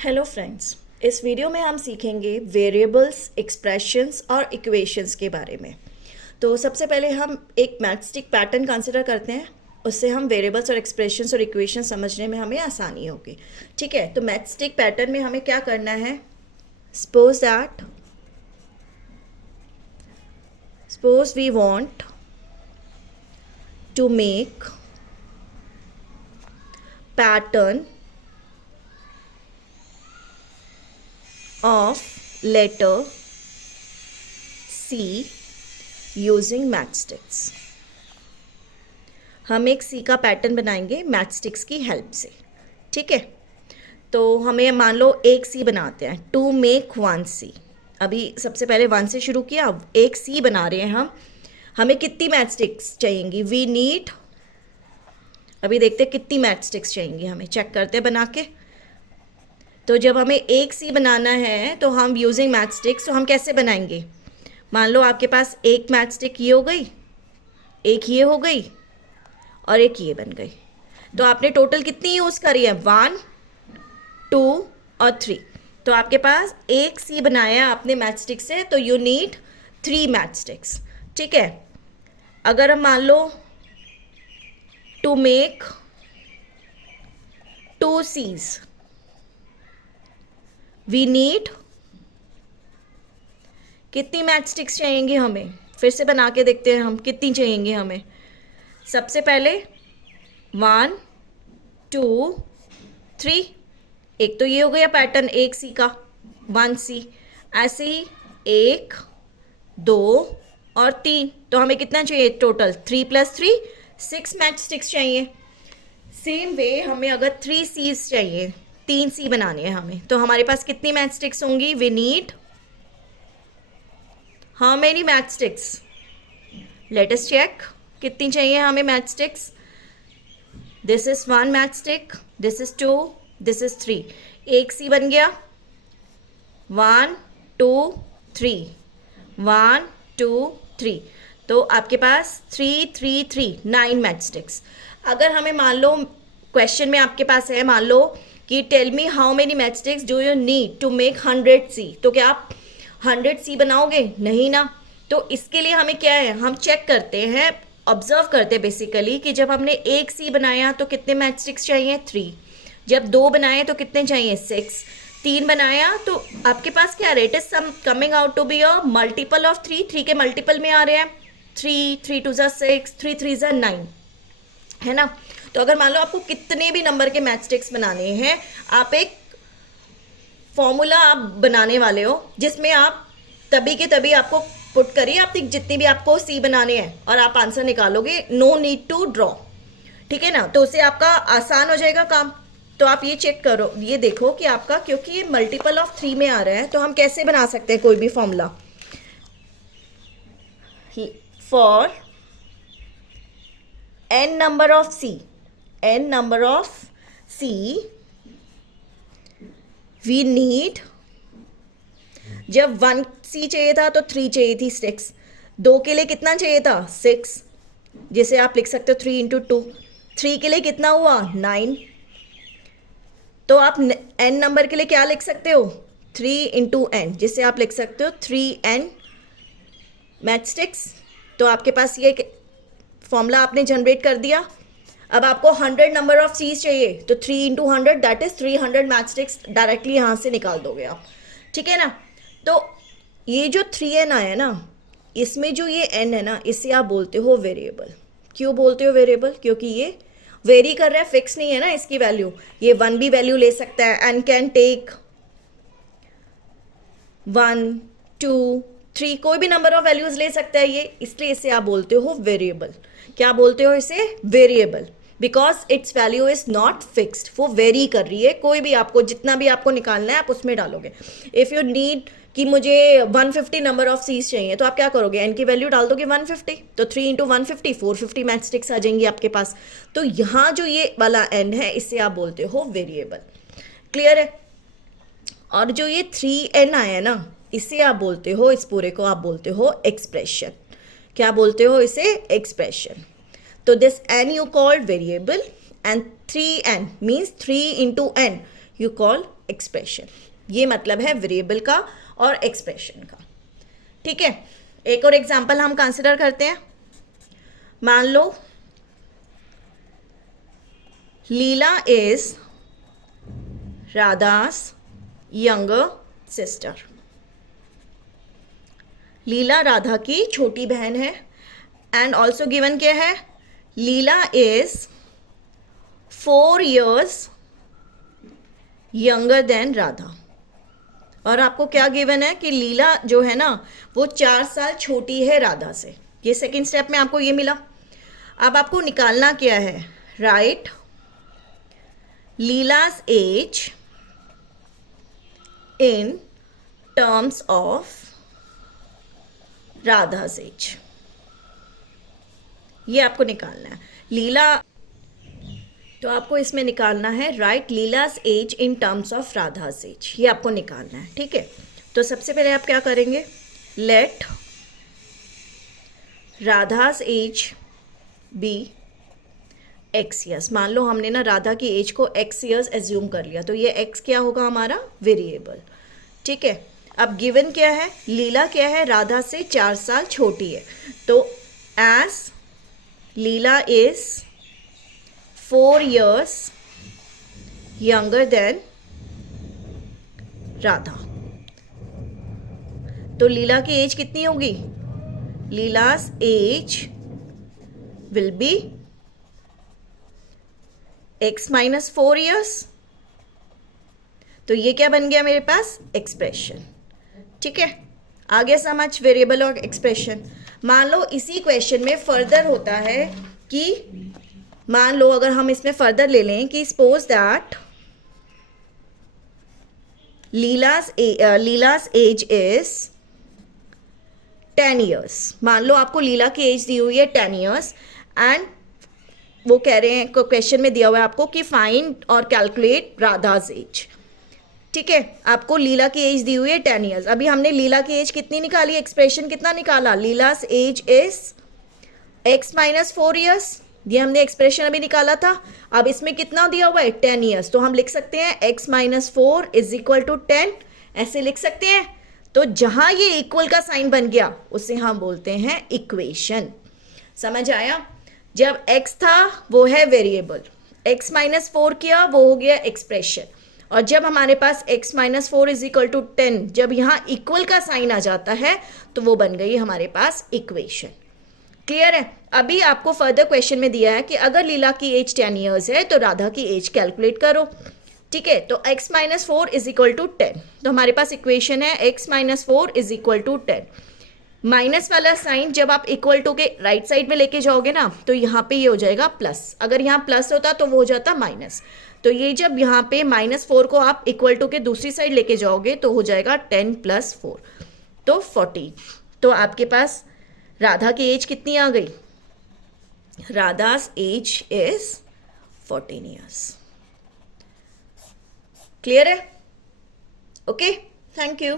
Hello friends, इस video में हम सीखेंगे वेरिएबल्स, एक्सप्रेशंस और इक्वेशंस के बारे में। तो सबसे पहले हम एक मैथस्टिक पैटर्न कंसिडर करते हैं। उससे हम वेरिएबल्स और एक्सप्रेशंस और इक्वेशन समझने में हमें आसानी होगी। ठीक है, तो मैथस्टिक पैटर्न में हमें क्या करना है। Suppose we want to make pattern of letter C using matchsticks। हम एक C का पैटर्न बनाएंगे मैचस्टिक्स की हेल्प से। ठीक है, तो हमें मान लो एक C बनाते हैं। टू मेक वन C, अभी सबसे पहले वन से शुरू किया, अब एक C बना रहे हैं हम। हमें कितनी मैचस्टिक्स चाहिएंगी? वी नीड, अभी देखते हैं कितनी मैचस्टिक्स चाहिएंगी हमें, चेक करते हैं बना के। तो जब हमें एक सी बनाना है तो हम यूजिंग मैच स्टिक्स, तो हम कैसे बनाएंगे? मान लो आपके पास एक मैच स्टिक ये हो गई, एक ये हो गई और एक ये बन गई। तो आपने टोटल कितनी यूज़ करी है? 1, 2 और 3। तो आपके पास एक सी बनाया आपने मैच स्टिक से, तो यू नीड 3 मैच स्टिक्स। ठीक है, अगर हम मान लो to make 2 Cs, we need कितनी मैच स्टिक्स चाहिएंगी हमें? फिर से बना के देखते हैं हम कितनी चाहिएंगी हमें। सबसे पहले 1, 2, 3। एक तो ये हो गया पैटर्न एक सी का, 1 सी। ऐसे ही 1, 2 और 3। तो हमें कितना चाहिए टोटल? 3 + 3 6 मैच स्टिक्स चाहिए। सेम वे हमें अगर 3 सीज चाहिए, 3 सी बनानी है हमें, तो हमारे पास कितनी मैच स्टिक्स होंगी? We need how many matchsticks? Let us check कितनी चाहिए हमें matchsticks. This is 1 matchstick, this is 2, this is 3। एक सी बन गया। 1, 2, 3, 1, 2, 3। तो आपके पास 3, 3, 3 9 मैच स्टिक्स। अगर हमें मान लो क्वेश्चन में आपके पास है, मान लो कि tell me how many matchsticks do you need to make 100 C, तो क्या आप 100 सी बनाओगे? नहीं ना। तो इसके लिए हमें क्या है, हम चेक करते हैं, ऑब्जर्व करते हैं बेसिकली कि जब हमने एक सी बनाया तो कितने मैच स्टिक्स चाहिए? 3। जब 2 बनाए तो कितने चाहिए? 6। 3 बनाया तो आपके पास क्या rate is sum coming out to be a multiple of 3। 3 के मल्टीपल में आ रहे हैं 3, 3 2 6, 3 3 9, है ना। तो अगर मान लो आपको कितने भी नंबर के मैच स्टिक्स बनाने हैं, आप एक फॉर्मूला आप बनाने वाले हो जिसमें आप तभी के तभी आपको पुट करिए, आप जितनी भी आपको सी बनाने हैं और आप आंसर निकालोगे। No need to draw. ठीक है ना, तो उससे आपका आसान हो जाएगा काम। तो आप ये चेक करो, ये देखो कि आपका, क्योंकि ये मल्टीपल ऑफ 3 में आ रहा है, तो हम कैसे बना सकते हैं कोई भी formula. For n number of C, n number of C, we need, जब 1 C चाहिए था तो 3 चाहिए थी स्टिक्स। 2 के लिए कितना चाहिए था? 6, जिसे आप लिख सकते हो 3 × 2। 3 के लिए कितना हुआ? 9। तो आप n नंबर के लिए क्या लिख सकते हो? 3 × n, जिसे आप लिख सकते हो 3n मैच स्टिक्स। तो आपके पास ये फॉर्मूला आपने जनरेट कर दिया। अब आपको 100 नंबर ऑफ सीज चाहिए, तो 3 × 100 that is 300 match sticks directly यहाँ से निकाल दोगे आप। ठीक है ना। तो ये जो 3n आया ना, इसमें जो ये n है ना, इसे आप बोलते हो वेरिएबल। क्यों बोलते हो वेरिएबल? क्योंकि ये वेरी कर रहा है, फिक्स नहीं है ना इसकी वैल्यू। ये 1 भी वैल्यू ले सकता है एंड कैन टेक 1, 2, 3, कोई भी नंबर ऑफ वैल्यूज ले सकता है ये, इसलिए इसे आप बोलते हो वेरिएबल। क्या बोलते हो इसे? Variable. Because it's value is not fixed, वो वेरी कर रही है। कोई भी आपको जितना भी आपको निकालना है आप उसमें डालोगे। इफ़ यू नीड कि मुझे 150 नंबर ऑफ सीज चाहिए, तो आप क्या करोगे? एन की वैल्यू डाल दोगे 150, तो 3 × 150 450 मैच स्टिक्स आ जाएंगी आपके पास। तो यहाँ जो ये वाला एन है, इसे आप बोलते हो वेरिएबल। क्लियर है। और जो ये 3n आया ना, इसे आप बोलते हो, इस पूरे को आप बोलते हो एक्सप्रेशन। क्या बोलते हो इसे? एक्सप्रेशन। तो this n you called variable and 3n means 3 × n you call expression. ये मतलब है वेरिएबल का और एक्सप्रेशन का। ठीक है, एक और एग्जांपल हम कंसिडर करते हैं। मान लो Leela is Radha's younger sister. Leela Radha की छोटी बहन है। एंड ऑल्सो गिवन क्या है, Leela is 4 years younger than Radha. और आपको क्या गिवन है कि लीला जो है ना वो 4 साल छोटी है राधा से। ये सेकेंड स्टेप में आपको ये मिला। अब आपको निकालना क्या है, right Leela's age in terms of Radha's age. ये आपको निकालना है। लीला, तो आपको इसमें निकालना है right Leela's age in terms of Radha's age. ये आपको निकालना है। ठीक है, तो सबसे पहले आप क्या करेंगे, let Radha's age be x years. मान लो हमने ना राधा की एज को एक्स ईयर्स एज्यूम कर लिया, तो ये एक्स क्या होगा हमारा, वेरिएबल। ठीक है, अब गिवन क्या है, लीला क्या है, राधा से 4 साल छोटी है। तो age Leela is 4 years younger than Radha. तो लीला की एज कितनी होगी, Leela's age will be x minus 4 years। तो ये क्या बन गया मेरे पास, एक्सप्रेशन। ठीक है, आगे समझ वेरिएबल और एक्सप्रेशन। मान लो इसी क्वेश्चन में फर्दर होता है कि मान लो अगर हम इसमें फर्दर ले लें कि suppose that Leela's age is 10 years। मान लो आपको लीला की एज दी हुई है 10 years एंड वो कह रहे हैं, क्वेश्चन में दिया हुआ है आपको कि फाइंड और कैलकुलेट राधाज एज। ठीक है, आपको लीला की एज दी हुई है 10 years। अभी हमने लीला की एज कितनी निकाली, एक्सप्रेशन कितना निकाला, Leela's age is x minus 4 years। ये हमने एक्सप्रेशन अभी निकाला था। अब इसमें कितना दिया हुआ है, 10 years। तो हम लिख सकते हैं x minus 4 is equal to 10, ऐसे लिख सकते हैं। तो जहां ये इक्वल का साइन बन गया उसे हम बोलते हैं इक्वेशन। समझ आया, जब x था वो है वेरिएबल, x माइनस 4 किया वो हो गया एक्सप्रेशन, और जब हमारे पास x minus 4 is equal to 10, जब यहाँ इक्वल का साइन आ जाता है तो वो बन गई हमारे पास इक्वेशन। क्लियर है। अभी आपको फर्दर क्वेश्चन में दिया है कि अगर लीला की एज 10 years है तो राधा की एज कैलकुलेट करो। ठीक है, तो x minus 4 is equal to 10। तो हमारे पास इक्वेशन है x minus 4 is equal to 10। Minus वाला साइन जब आप इक्वल टू के राइट साइड में लेके जाओगे ना तो यहाँ पे ये हो जाएगा प्लस। अगर यहाँ प्लस होता तो वो हो जाता माइनस। तो ये जब यहाँ पे माइनस 4 को आप इक्वल टू के दूसरी साइड लेके जाओगे तो हो जाएगा 10 प्लस 4 तो 40। तो आपके पास राधा की एज कितनी आ गई, राधा's एज इज 14 years। क्लियर है, ओके, थैंक यू।